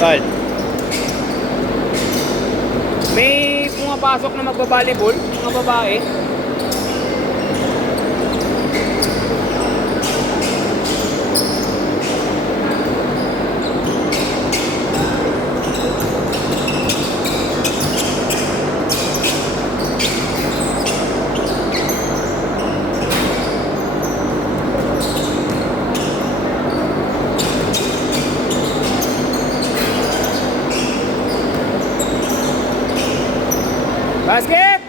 Tol. May pumapasok na magbabalibol, mga babae. Basket!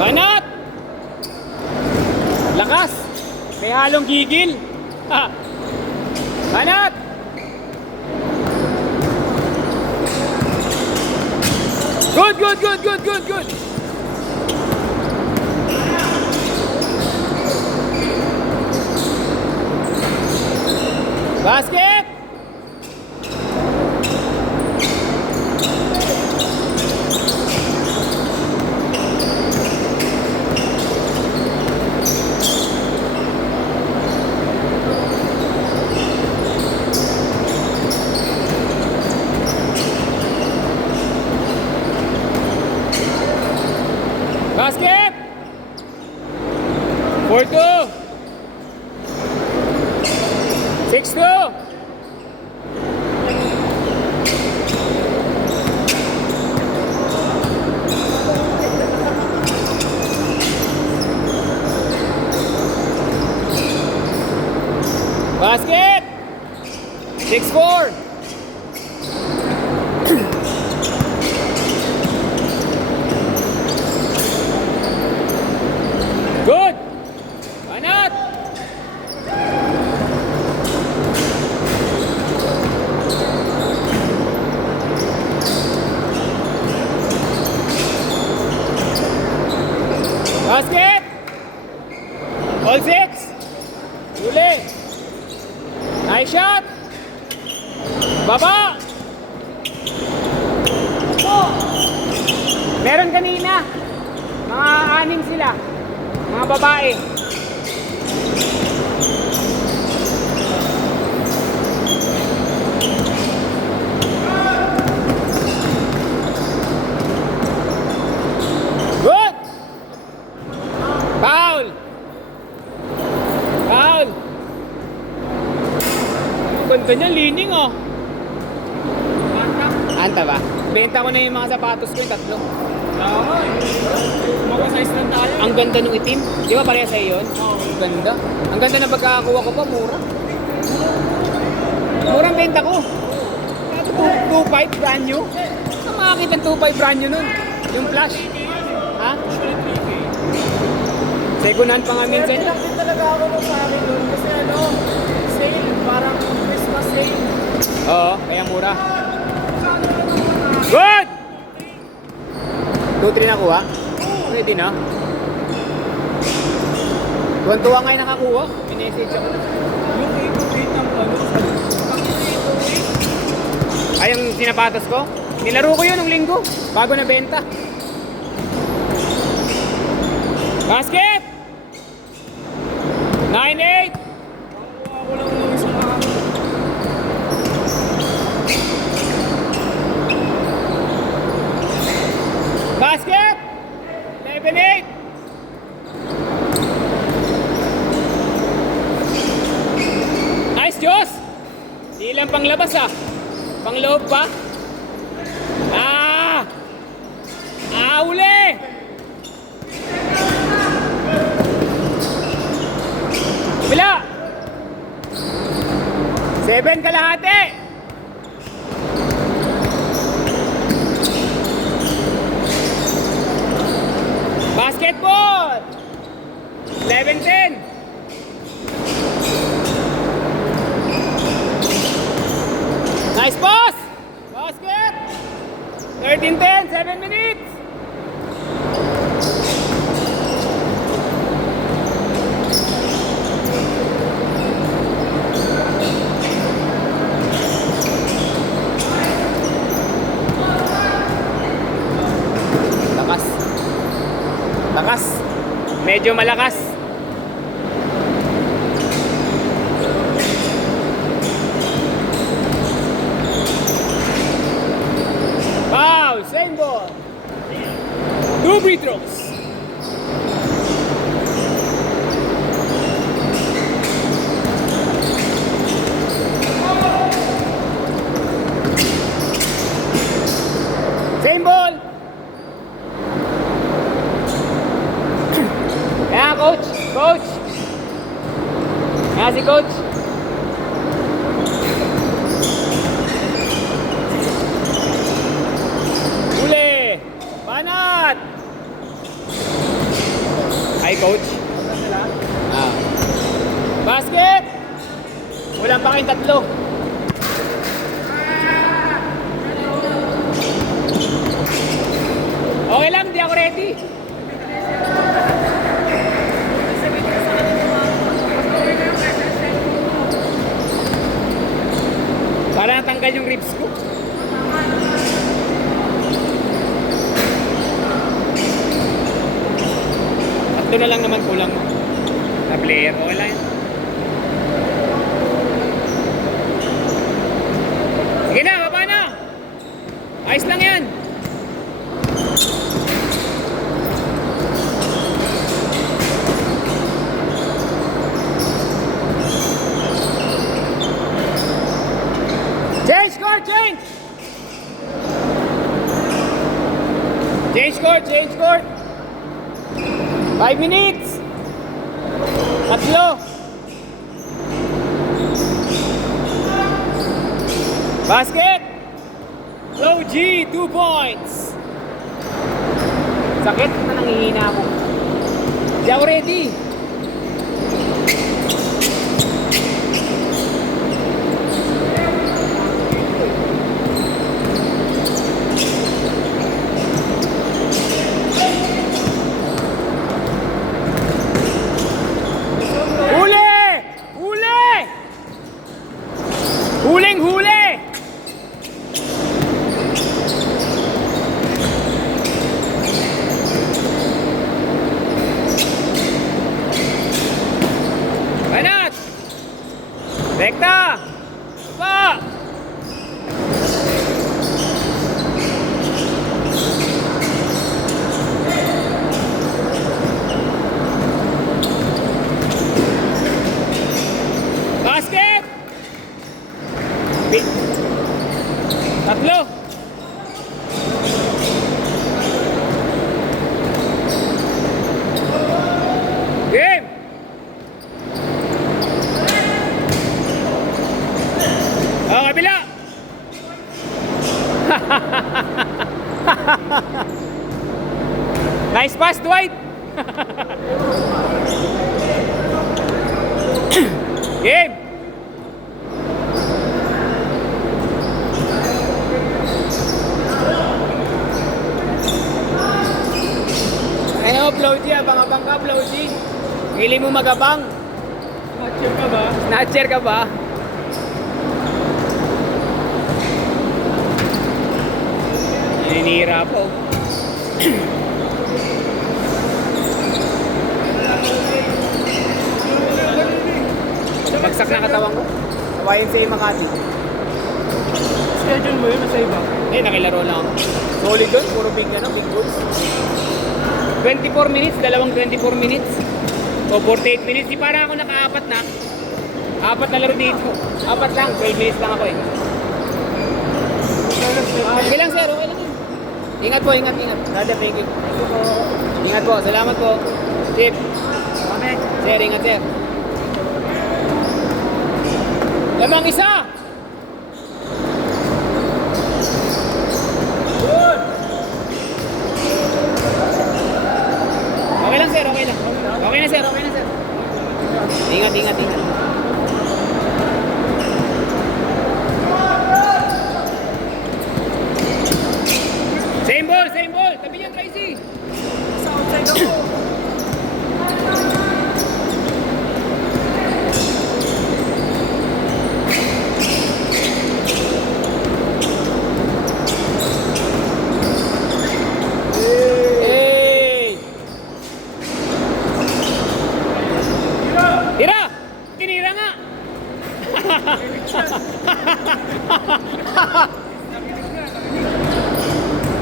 Banat! Lakas! May halong gigil! Ha! Banat! Good, good, good, good, good, good. Basket. Basket! 4-2 6-2 Basket! 6-4 Good! Why not? Basket! All six! Huli! Nice shot! Baba! Meron kanina. Mga 6 sila. Mga babae. Good! Foul! Foul! Ang ganda niya, lining oh. Anta ba? Benta ko na yung mga sapatos ko, yung 3. Mag-size lang tayo. Ang ganda nung itim. Di ba pareha sa'yo yun? Oo. Ang ganda. Ang ganda na pagkakakuha ko pa, mura. Murang benta ko. 2.5 brand new. Saan makakita ng 2.5 brand new nun? Yung flash. Ha? Second hand pa nga minsan. Lang din talaga ako sa akin doon kasi sale, parang Christmas sale. Oo, kaya mura. Good! 2-3 nakuha? Pwede na. Tuwan-tuwa nga yung nakakuha. Minessage ako na. Yung 8 ng Ay, yung sinapatos ko? Nilaro ko yun ng linggo. Bago na benta. Basket! 9-8! Ako lang ng isang araw. Basket! 11-8! Nice, Diyos! Di lang pang labas ah. Pang loob pa. Ah! Ah, uli! Bila! 7 kalahati! Basketball! 11-10! Nice pass! Basket! 13-10, 7 minutes! Medyo malakas. Foul, same ball. 2 free throws. Same ball. Kaya coach, coach. Kaya si coach. Uli. Banat. Hi coach. Ah. Basket. Walang pa kayong tatlo. Okay lang, di ako ready. Para natanggal yung ribs ko. Tatlo na lang naman kulang na player. Okay lang yun. Sige na, baba na. Ayos lang yan. Change! Change court, change court. 5 minutes. Tatlo. Basket. Low G, 2 points. Sakit na nangihina ako. Di ako ready. Rekta! Pa! Basket! Tatlo! Game! Kabila! Nice pass, Dwight! Game! Ano, Blowji? Abang-abang ka, Blowji. Hili mo magabang. Snatcher ka ba? Snatcher ka ba? Ninira po. Bagsak na katawan ko. Hawayin sa Makati. Schedule mo yun sa iba? Eh, nakilaro lang ako. Solid doon, puro big goals. 24 minutes, dalawang 24 minutes. O 48 minutes, di parang ako naka-apat na. Apat na laro dito. Apat lang, 12 minutes lang ako eh. Okay lang sir, okay lang. Ingat po, ingat. Dada, thank you. Ingat po, salamat po. Tip. Sir, ingat sir. Lamang isa! Good! Okay lang sir, okay lang. Okay na sir, okay na sir. Ingat. Same ball. Tabi niyan, Tracy. Sa outside ako.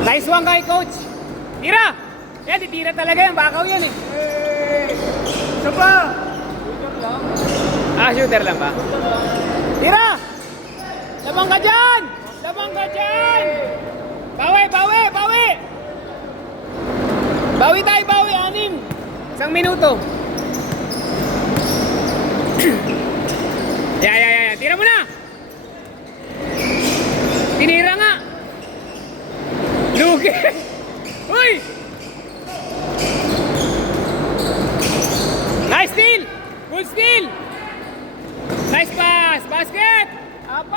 Nice one kay coach. Tira! Yan, titira talaga yan. Bakaw yan eh. Isa pa! Shooter lang ba? Tira! Labang ka dyan! Labang ka dyan! Bawi, bawi, bawi! Bawi tayo, bawi. 6. 1 minuto. Yan. Tira mo na! Tinira nga! Lugi! Uy! Nice steal! Good steal! Nice pass! Basket! 4!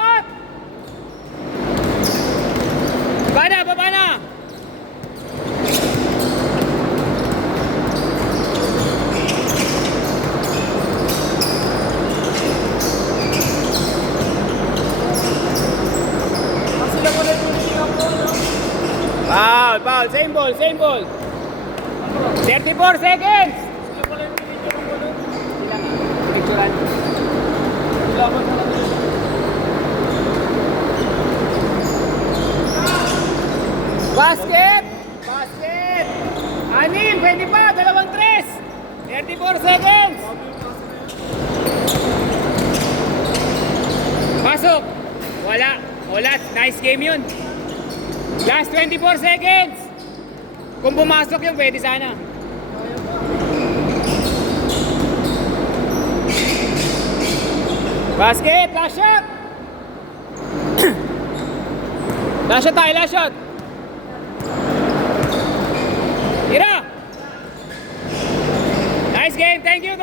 Baba na! Foul. Same ball. 34 seconds! Picturean. Basket! 6! 20 pa! 2-3! 34 seconds! Pasok! Wala. Nice game yun. Last 24 seconds! Kung pumasok yun, pwede sana. Basket! Last shot! Last shot! Tira! Nice game! Thank you,